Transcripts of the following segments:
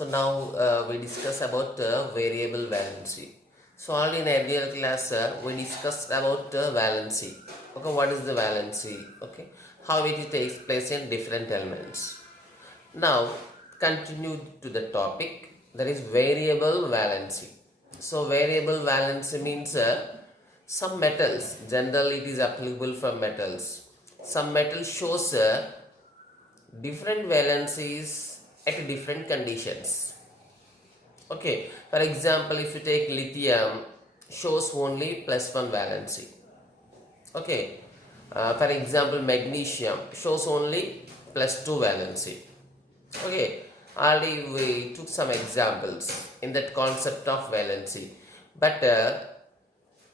So now we discuss about variable valency. So already in earlier class we discussed about valency. Okay, what is the valency? Okay, how it takes place in different elements. Now continue to the topic, that is variable valency. So variable valency means some metals, generally it is applicable for metals. Some metal shows different valencies at different conditions. Okay, for example, if you take lithium, shows only +1 valency. Okay, for example, magnesium shows only +2 valency. Okay, already we took some examples in that concept of valency, but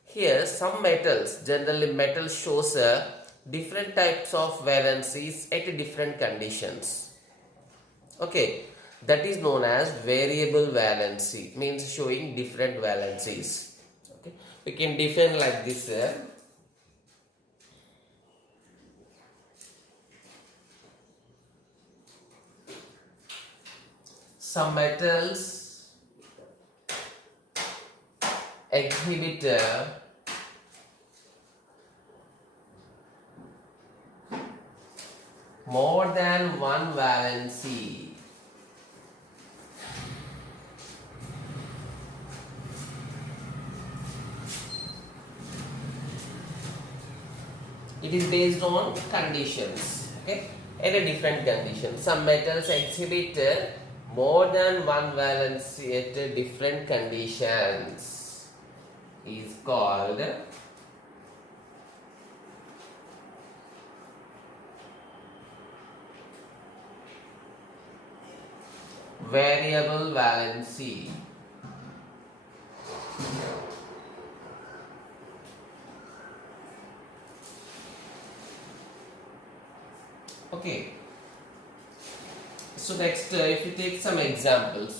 here some metals, generally metal shows different types of valencies at different conditions. Okay, that is known as variable valency, means showing different valencies. Okay, we can define like this. Some metals exhibit more than one valency. It is based on conditions. Okay, at a different condition. Some metals exhibit more than one valency at different conditions is called variable valency. Okay, so next if you take some examples,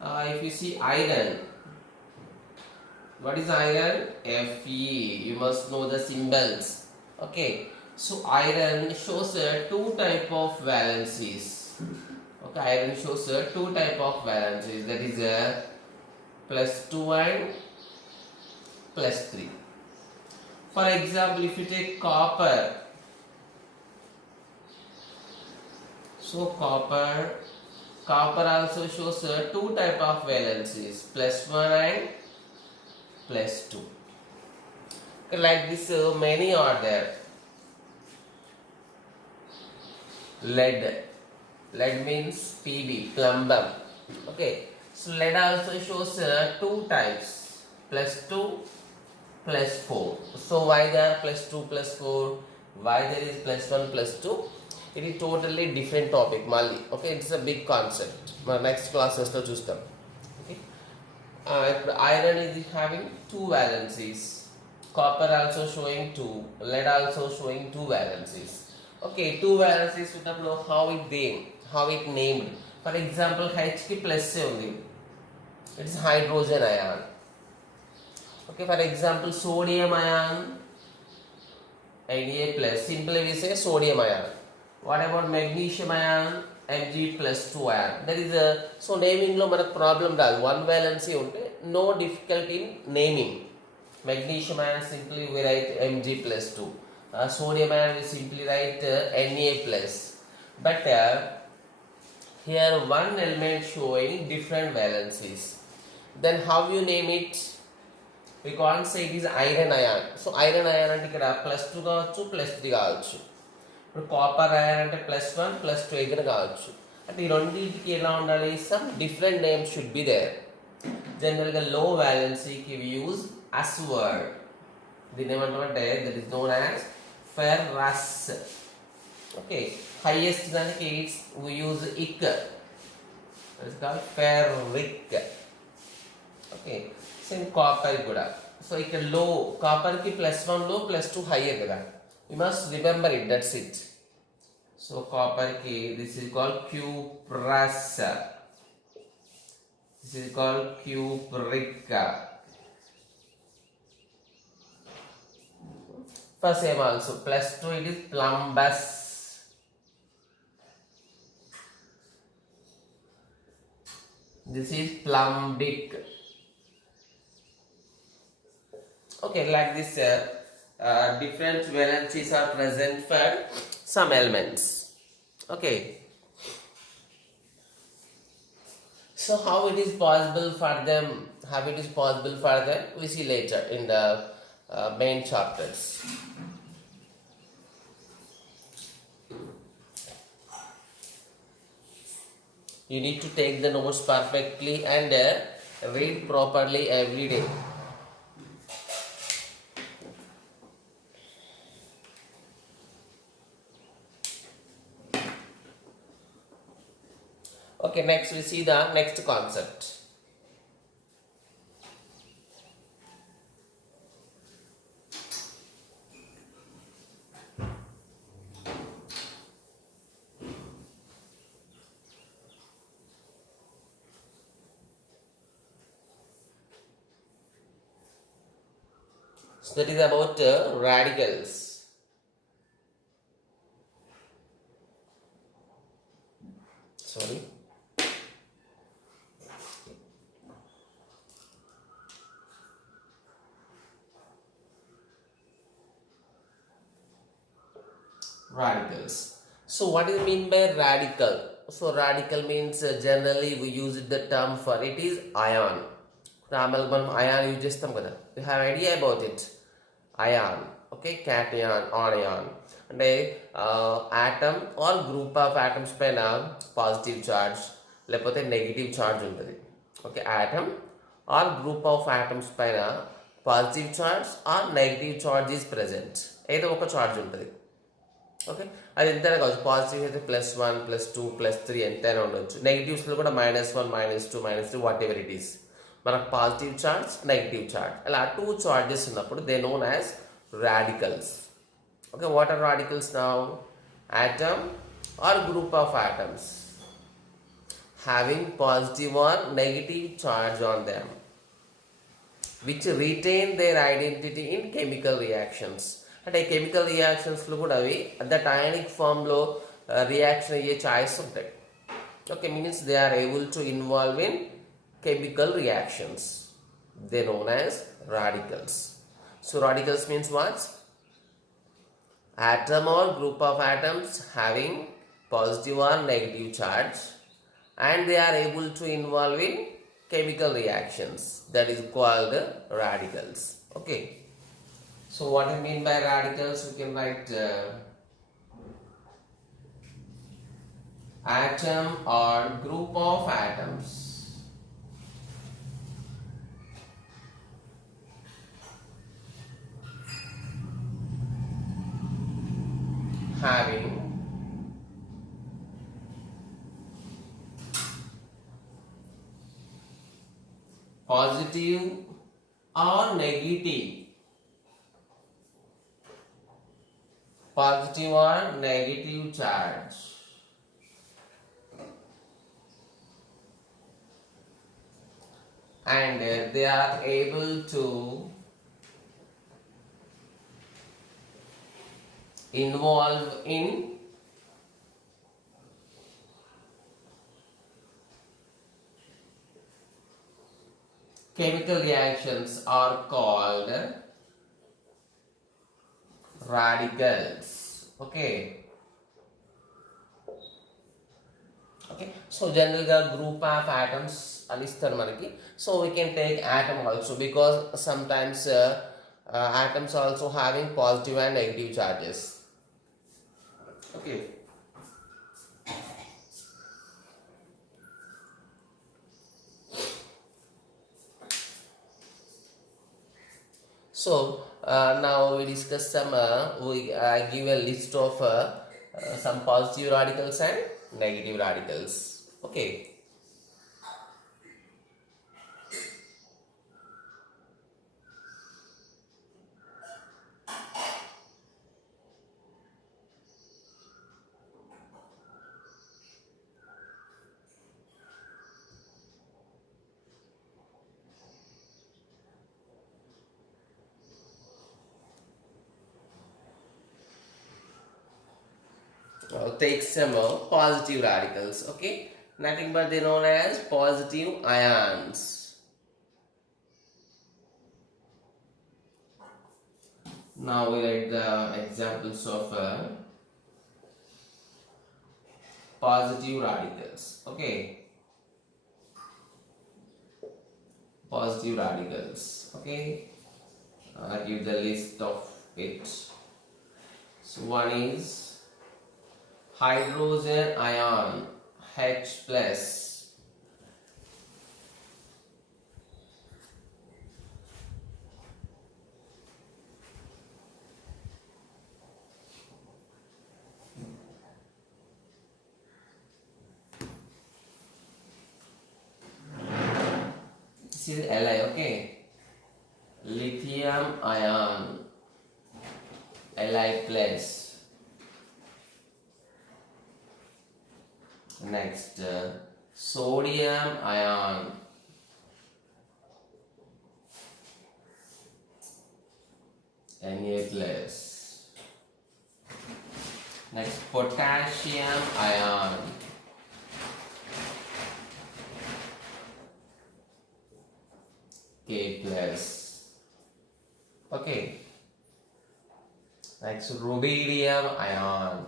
if you see iron, what is iron? Fe, you must know the symbols. Okay, so iron shows two type of valencies. Okay, iron shows two type of valencies, that is +2 and +3. For example, if you take copper, so copper also shows two type of valencies, +1 and +2. Okay, like this many are there. Lead means Pb, plumbum. Okay, so lead also shows two types, +2, +4. So why there are +2, +4? Why there is +1, +2? It is totally different topic, Mali. Okay, it's a big concept. My next classes to choose them. Okay, iron is having two valencies. Copper also showing two. Lead also showing two valencies. Okay, two valencies we don't know how it named. For example, Hk plus only. It is hydrogen ion. Okay, for example, sodium ion, Na plus. Simply we say sodium ion. What about magnesium ion? Mg+2 ion. There is a so naming lo manaku problem raadu. One valency unte no difficulty in naming. Magnesium ion simply we write Mg+2. Sodium ion we simply write Na plus. But here one element showing different valencies. Then how you name it? We can't say it is iron ion. So iron ion ante ikkada +2 కావచ్చు +3 కావచ్చు. ఇప్పుడు copper iron అంటే +1 +2 ఇక్కడ కావచ్చు. అంటే ఈ రెండింటికి ఎలా ఉండాలి? Some different names should be there. జనరల్గా లో వ్యాలెన్సీకి వి యూజ్ అస్ వర్డ్. దీన్ని ఏమంటామంటే that is known as ferrous. Okay, highest దానికి we use ic, it's called ferric. Okay, same copper కూడా. సో ఇక్కడ లో కాపర్కి +1 లో +2 హైయర్ కదా. You must remember it, that's it. So copper ki, this is called cuprous. This is called cupric. For same also, +2 it is plumbous. This is plumbic. Okay, like this, different valencies are present for some elements. Okay. So how it is possible for them? How it is possible for them? We see later in the main chapters. You need to take the notes perfectly and read properly every day. Okay, next we see the next concept. So that is about radicals. Sorry. Radicals. So what do you mean by radical? So radical means generally we use the term for it is ion. Ion use chestam kada. You have idea about it. Ion. Okay, cation, anion. And atom or group of atoms paina positive charge లేకపోతే negative charge ఉంటుంది. Okay, atom or group of atoms పైన positive charge or negative charge is present. ఏదో ఒక charge ఉంటుంది. Okay, అది ఎంతైనా కావచ్చు. Positive అయితే +1 +2 +3 ఎంతైనా ఉండొచ్చు. నెగిటివ్స్లో కూడా -1 -2 -3 వాట్ ఎవర్ ఇట్ ఈస్. మనకు పాజిటివ్ చార్జ్ నెగిటివ్ చార్జ్ అలా 2 చార్జెస్ ఉన్నప్పుడు they known as radicals. Okay, what are radicals now? Atom or group of atoms having positive or negative charge on them which retain their identity in chemical reactions. అంటే chemical రియాక్షన్స్లో కూడా అవి that ionic ఫామ్లో reaction అయ్యే choice ఉంటాయి. Okay, means they are able to involve in chemical reactions. They known as radicals. So radicals means what? Atom or group of atoms having positive or negative charge and they are able to involve in chemical reactions. That is called radicals. Okay. So what do you mean by radicals? We can write atom or group of atoms having positive or negative charge and they are able to involve in chemical reactions are called radicals. Okay. Okay, so generally group of atoms అని ఇస్తారు మనకి. So we can take atom also because sometimes atoms also having positive and negative charges. Okay. So now we discuss some. I give a list of some positive radicals and negative radicals. Okay. Take some positive radicals. Okay, nothing but they known as positive ions. Now we write the examples of positive radicals. Okay, positive radicals. Okay, I give the list of it. So one is hydrogen ion H plus. This is Li, okay. Lithium ion Li plus. Next, sodium ion Na plus. Next, potassium ion K plus. Okay. Next, rubidium ion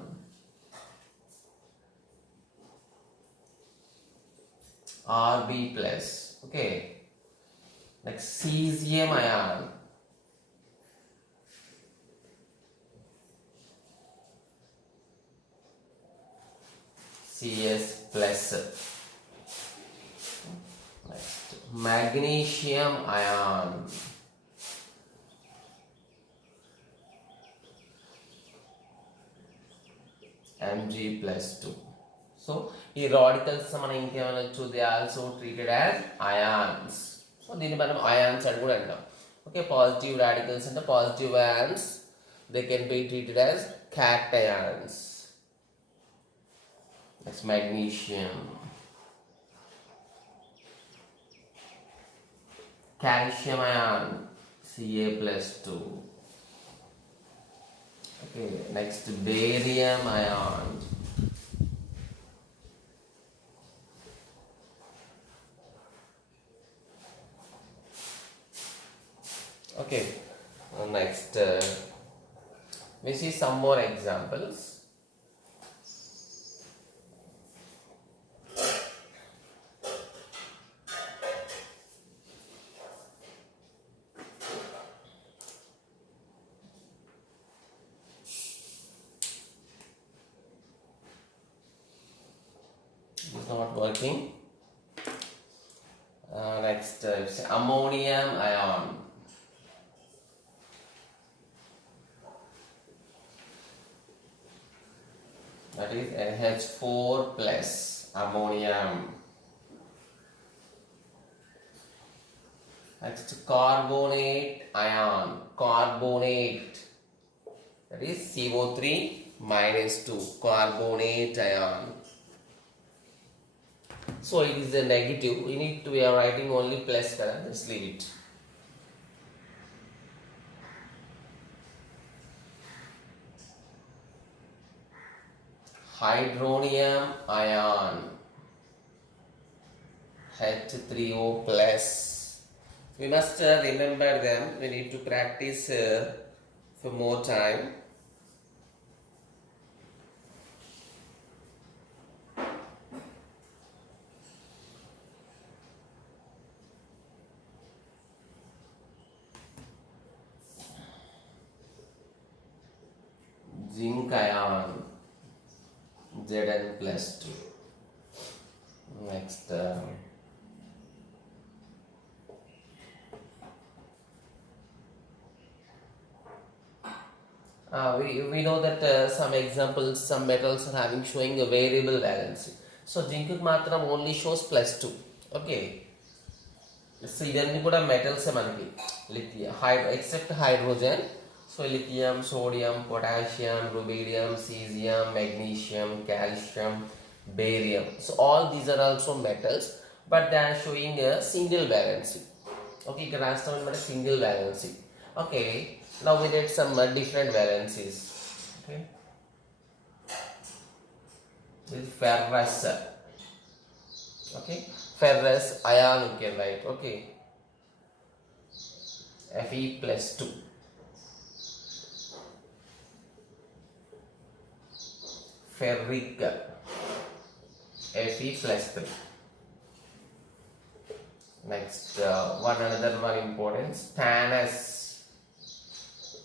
Rb plus. Okay. Next, cesium ion Cs plus. Next, magnesium ion Mg plus 2. So, the radicals they are also treated as ions. So, these are ions are good. Okay, positive radicals and the positive ions, they can be treated as cations. That's magnesium. Calcium ion Ca plus 2. Okay, next barium ion okay. Next we see some more examples. It's not working. Next, ammonium ion. That is NH4 plus ammonium. Next, carbonate ion. Carbonate. That is CO3 minus 2. Carbonate ion. So it is a negative. We are writing only plus color. Just leave it. Hydronium ion H3O plus. We must remember them. We need to practice for more time. Zinc ion Zn plus 2. Next, we know that some examples, some metals are having showing a variable valency. So zinc matram only shows plus 2. Okay. So idanni kuda metals manaki lithium except hydrogen. So lithium, sodium, potassium, rubidium, cesium, magnesium, calcium, barium. So all these are also metals, but they are showing a single valency. Okay, you can ask them about a single valency. Okay, now we need some different valencies. Okay, this is ferrous. Okay, ferrous ion you can write. Okay, Fe plus 2. Ferric Fe plus 3. Next, another one important, stannous.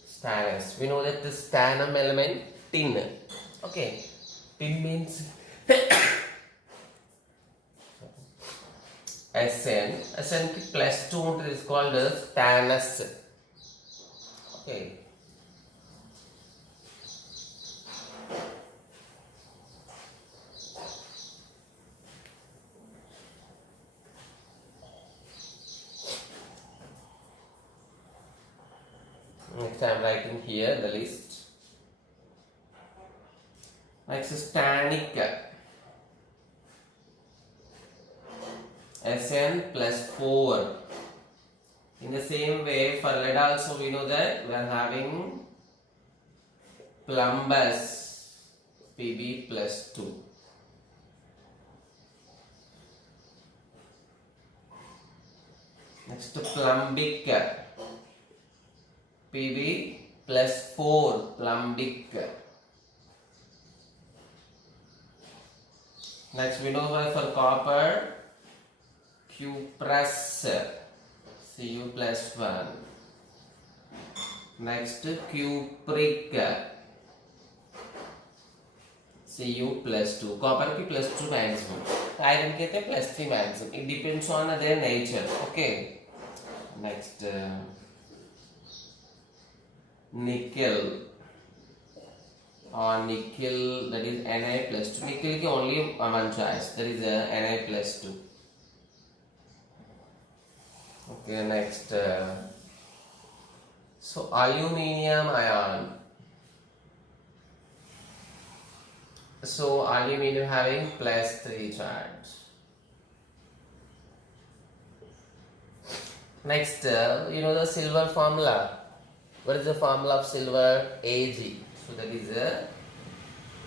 Stannous. We know that the stannum element tin. Okay, tin means Sn plus 2 is called as stannous. Okay. Next I am writing here the list. Next is stannic. Sn plus 4. In the same way, for lead also we know that we are having plumbous Pb plus 2. Next plumbic Pb plus 4 plumbic. Next we know for copper cuprous Cu plus 1. Next cupric Cu plus 2. Copper ki plus 2 maximum. Iron ki plus 3 maximum. It depends on their nature. Okay. Next nickel or nickel, that is Ni plus 2. Nickel ki only one choice, that is Ni plus 2. Okay, next so aluminium ion. So aluminium having plus 3 charge. Next, you know the silver formula. What is the formula of silver? Ag. So that is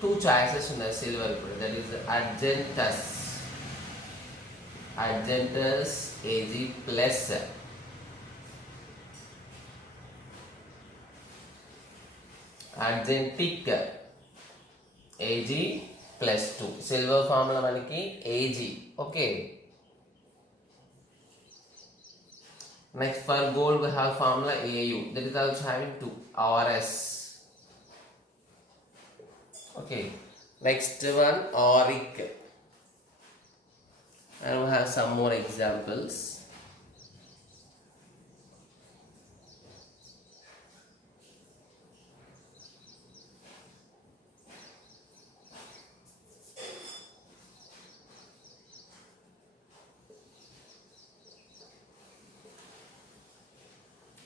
two choices in the silver. That is argentus. Argentus Ag plus argentic Ag plus 2. Silver formula manaki Ag. Okay. Next, for gold we have formula Au. That is also having 2. Rs. Okay. Next one, auric. And we have some more examples.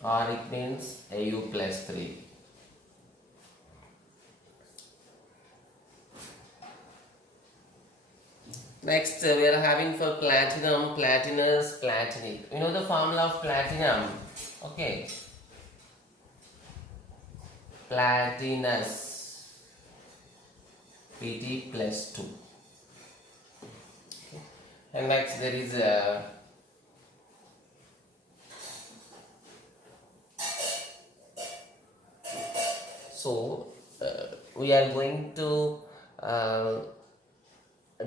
Auric means Au plus 3. Next, we are having for platinum, platinous, platinic. You know the formula of platinum? Okay. Platinous Pt plus 2. Okay. And next there is we are going to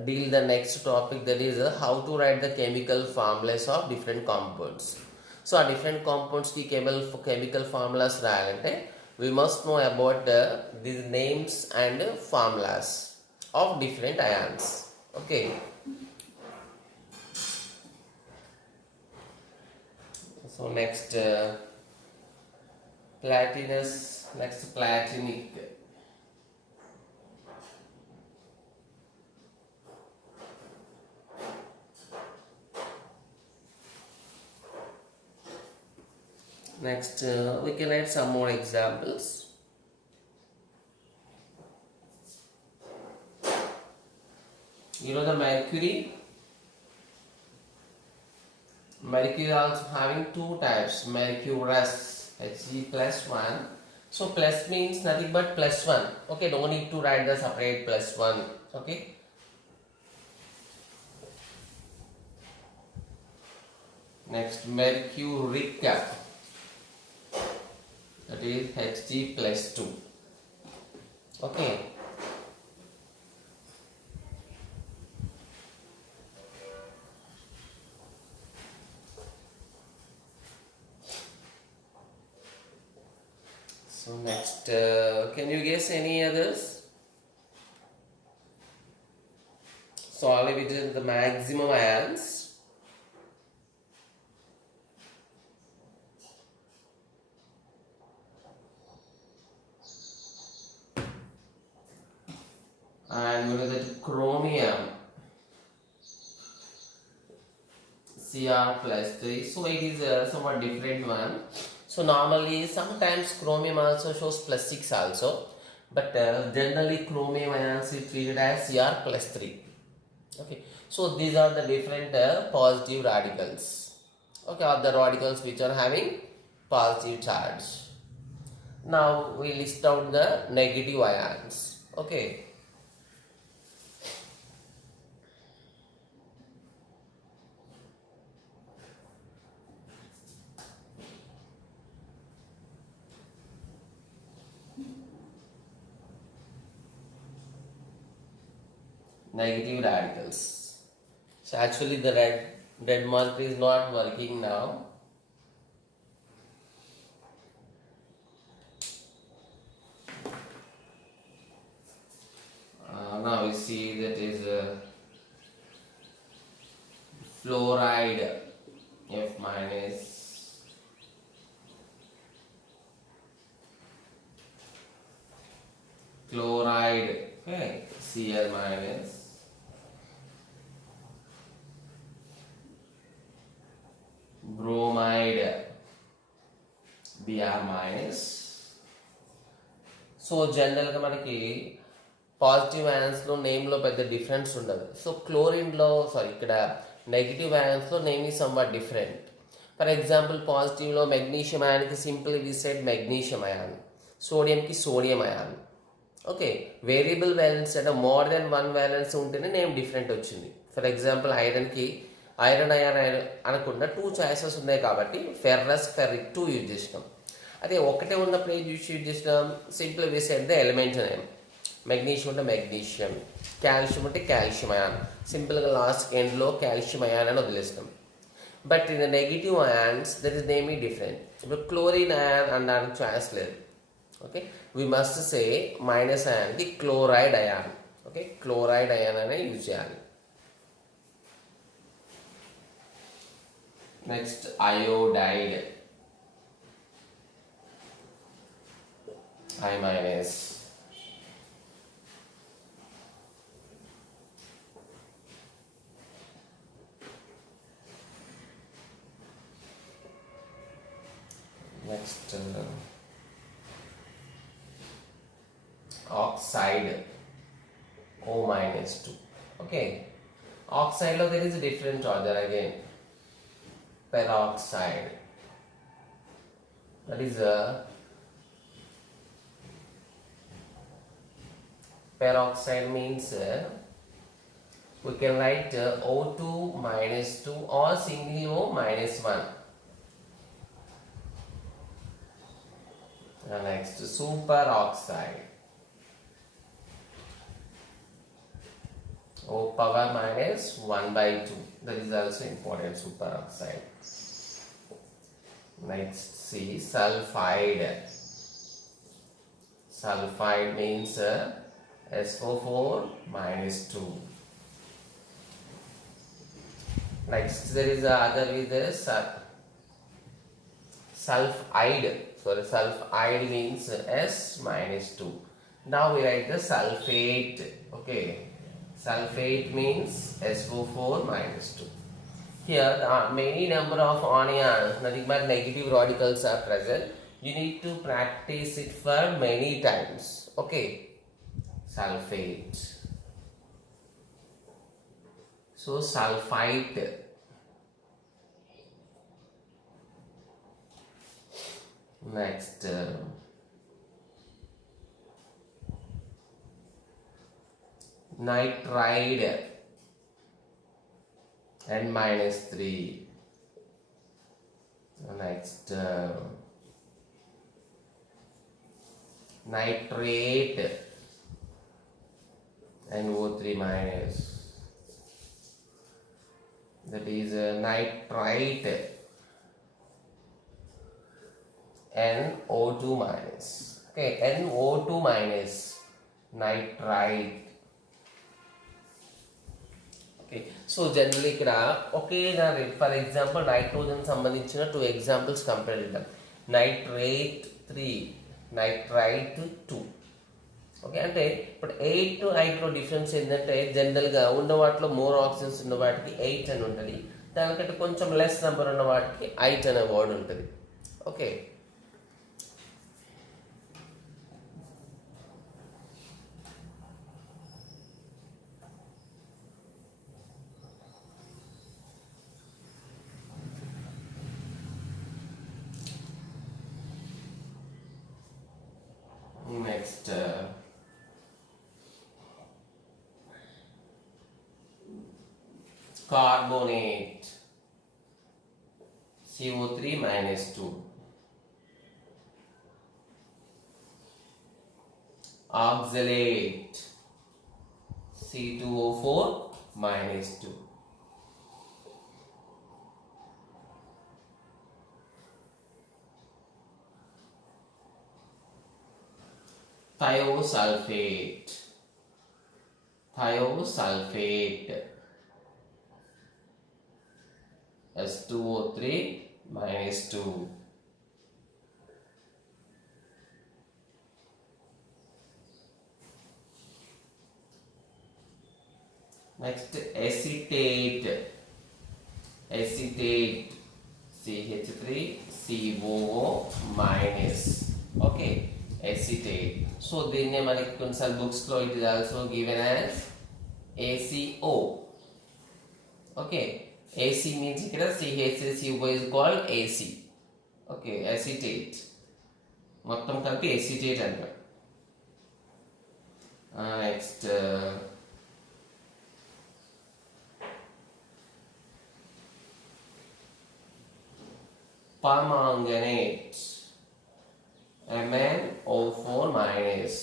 deal the next topic, that is how to write the chemical formulas of different compounds. So our different compounds ki chemical formulas rayalante, we must know about these names and formulas of different ions. Okay. So next platinous, next platinic. Next, we can add some more examples. You know the mercury? Mercury also having two types, mercurous, Hg plus 1. So plus means nothing but plus 1. Okay, don't need to write the separate plus 1. Okay. Next, mercuric, that is Hg plus 2. Okay. So next, can you guess any others? Solve it in the maximum ions. And we know that chromium Cr plus 3, so it is a somewhat different one. So normally sometimes chromium also shows plus 6 also, but generally chromium ions is treated as Cr plus 3. Okay, so these are the different positive radicals. Okay, or the radicals which are having positive charge. Now we list out the negative ions. Okay. Negative radicals. So actually the red marker is not working now. Now we see that is fluoride F minus, chloride, okay, Cl minus, bromide Br minus. So general గా మనకి positive అయాన్స్లో నేమ్లో పెద్ద difference ఉండదు. So క్లోరిన్లో ఇక్కడ negative అయాన్స్లో name is somewhat different. For example పాజిటివ్లో magnesium అయాన్కి simple we said magnesium ion, సోడియంకి sodium ion. Okay, variable valence అంటే మోర్ దెన్ వన్ వ్యాలెన్స్ ఉంటేనే నేమ్ డిఫరెంట్ వచ్చింది. ఫర్ ఎగ్జాంపుల్ ఐరన్కి ఐరన్ అయాన్ అనకుండా 2 చాయిసెస్ ఉన్నాయి కాబట్టి ఫెర్రస్ ఫెర్రిక్ 2 యూజ్ చేసినాం. అదే ఒకటే ఉన్నప్పుడు ఏం యూజ్ చేసినాం, simple we said the element name. Magnesium అంటే మెగ్నీషియం, కాల్షియం అంటే కాల్షియం అయాన్, సింపుల్గా లాస్ట్ ఎండ్లో కాల్షియం అయాన్ అని వదిలేస్తాం. But in the negative ions that is name different. ఇప్పుడు క్లోరిన్ అయాన్ అనడానికి ఛాయిస్ లేదు. Okay, we must say minus అయాన్కి chloride ion. Okay, chloride ion అనే యూజ్ చేయాలి. Next iodide I minus, next oxide O minus 2. Okay, oxide lo there is a different order again. Peroxide, that is a peroxide means we can write O2 minus 2 or single O minus 1. Next superoxide, O power minus 1 by 2, that is also important, superoxide. Next see sulfide. Sulfide means SO4 minus 2. Next there is other with the sulfide. Sorry, sulfide means S minus 2. Now we write the sulfate. Okay, sulfate means SO4 minus 2. Here there are many number of anions, nothing but negative radicals are present. You need to practice it for many times. Okay, sulfate. So sulfite. Next nitride N minus 3. Next, nitrate, NO3 minus. That is nitrite, NO2 minus. Okay, NO2 minus, nitrite. Okay, so generally ఇక్కడ ఒకే for example nitrogen సంబంధించిన 2 examples compare చేద్దాం. Nitrate 3, nitrite 2. Okay, అంటే ఇప్పుడు 8 to 8లో difference ఏంటంటే జనరల్గా ఉన్న వాటిలో more oxygens ఉన్న వాటికి 8 అని ఉంటుంది, దానికంటే కొంచెం లెస్ నెంబర్ ఉన్న వాటికి 8 అనే వర్డ్ ఉంటుంది. Okay, next carbonate, CO3 minus 2. Oxalate, C2O4 minus 2. Thiosulfate, S2O3 minus 2. Next, acetate, CH3COO minus. Okay, acetate. So దీన్ని మనకి కొన్నిసార్లు బుక్స్లో it is also given as ACO. Okay, AC means ఇక్కడ CH3COO is called AC. Okay, acetate. మొత్తం కలిపి acetate అంటారు. Next, permanganate, MnO4 minus.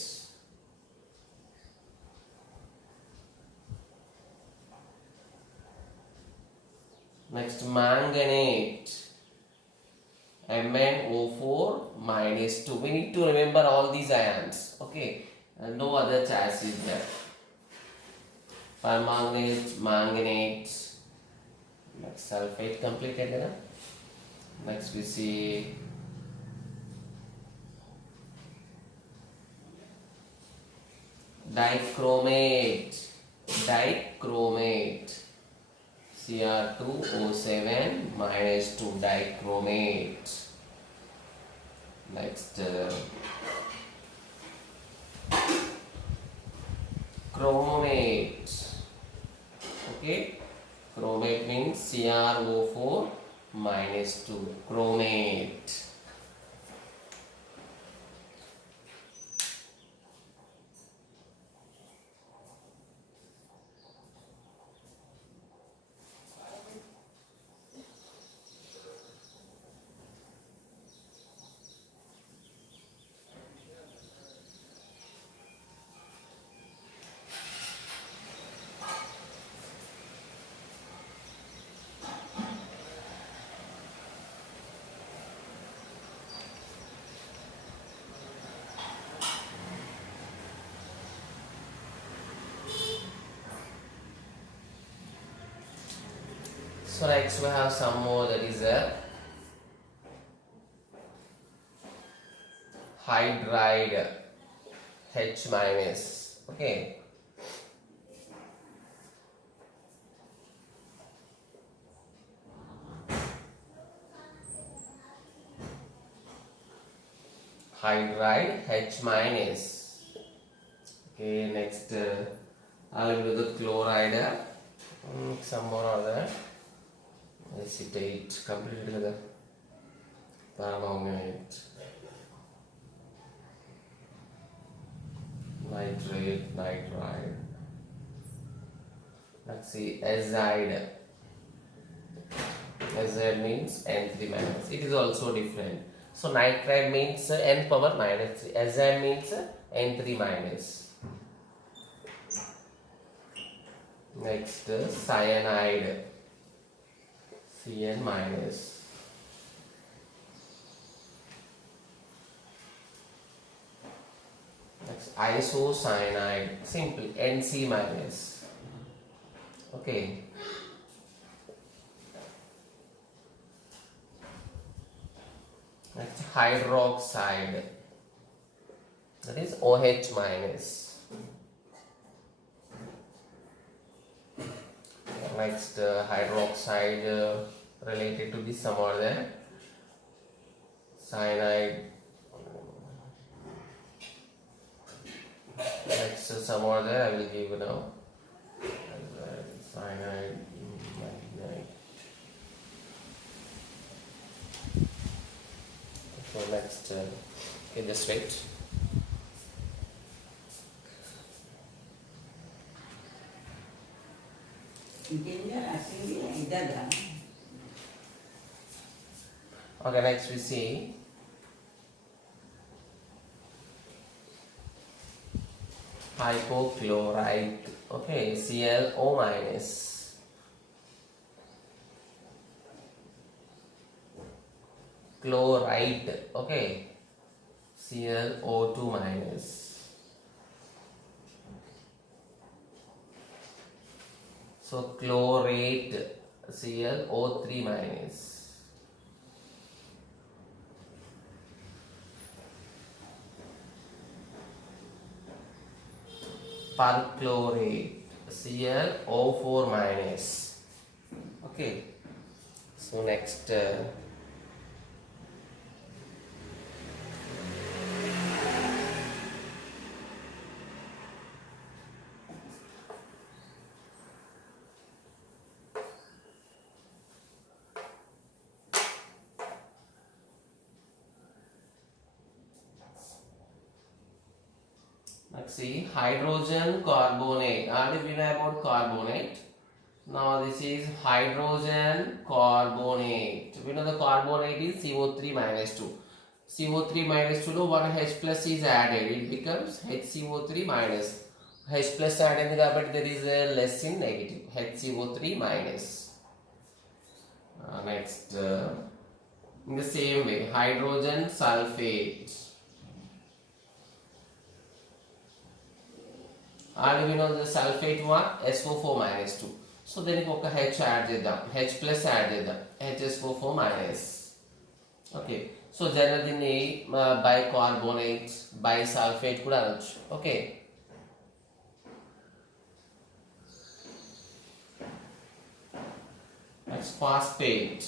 Next, manganate, MnO4 minus 2. We need to remember all these ions. Okay, and no other charge is there. Permanganate, manganate. Next, sulfate completed. Next we see dichromate, Cr2O7 minus 2, dichromate. Next, chromate. Okay, chromate means CrO4 minus 2, chromate. So next we have some more, that is a hydride H minus. Okay, hydride H minus. Okay, next I'll do the chloride. Some more are there. Acetate completed together. Permanganate, nitrate, nitride. Let's see, azide, Zn means n3 minus. It is also different. So nitride means n power minus 3. Zn means n3 minus. Next cyanide, Cn minus. Next isocyanide, simple, Nc minus. Okay. Next hydroxide, that is OH minus. Next hydroxide related to this some more there. Cyanide. Next some more there I will give you now. Cyanide. So next, okay, just wait. Okay, next we see hypochlorite. Okay, ClO minus. Chlorite, okay, ClO2 minus. So chlorate, ClO3 minus. Perchlorate, ClO4 minus. Okay, so next let's see, hydrogen carbonate. Already we know about carbonate. Now this is hydrogen carbonate. We know the carbonate is CO3 minus 2. CO3 minus 2 no, one H plus is added. It becomes HCO3 minus. H plus added, but there is a less in negative. HCO3 minus. Next, in the same way, hydrogen sulfate. And we know the sulfate one SO4 minus 2. So then we H add chedam, H plus add chedam, HSO4 minus. Okay. So generally bicarbonate, bisulfate kuda anochu. Okay. Next phosphate,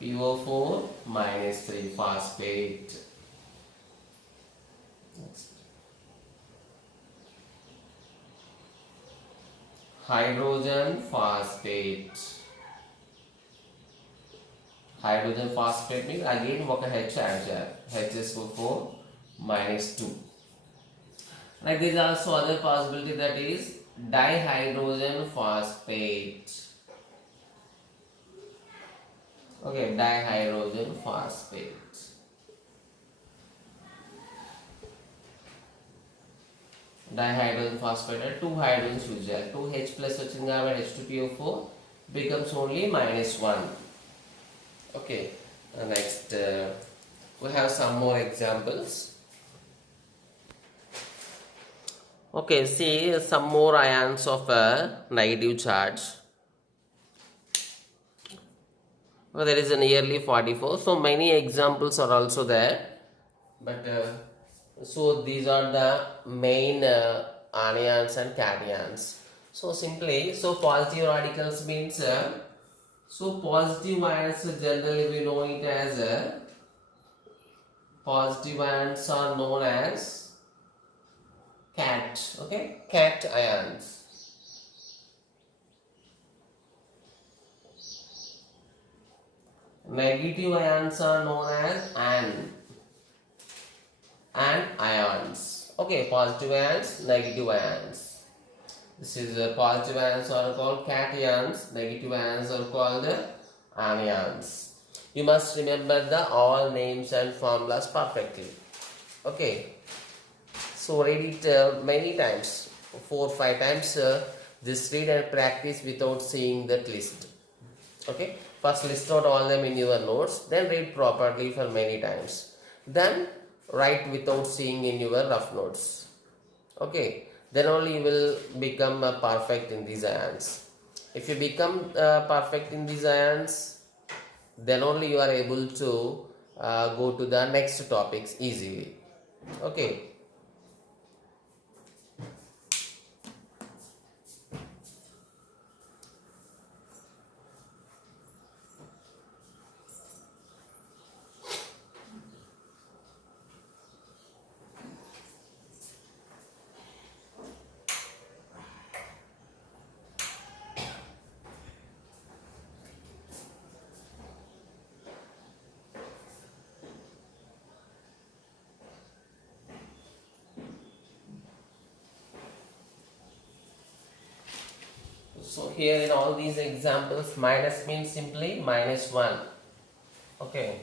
PO4 minus 3 phosphate. Next. Hydrogen phosphate. Hydrogen phosphate means again ఒక H add చేయాలి. HSO4 minus 2. Like there is also other possibility, that is dihydrogen phosphate. Okay, dihydrogen phosphate. Dihydrogen phosphate, 2 hydrogens use చేయాలి. 2 H plus వచ్చింది కాబట్టి H2PO4 becomes only minus 1. Okay, next we have some more examples. Okay, see some more ions of negative charge. Well, there is nearly 44. So many examples are also there, but so these are the main anions and cations. So simply, so positive radicals means so positive ions generally we know it as positive ions are known as cat. Okay, cat ions. Negative ions are known as an ions. Okay, positive ions, negative ions. This is positive ions are called cations, negative ions are called anions. You must remember the all names and formulas perfectly. Okay. So read it many times, 4 5 times. This read and practice without seeing that list. Okay. First list out all them in your notes, then read properly for many times. Then write without seeing in your rough notes. Okay. Then only you will become perfect in these ions. If you become perfect in these ions, then only you are able to go to the next topics easily. Okay. So here in all these examples, minus means simply -1. Okay.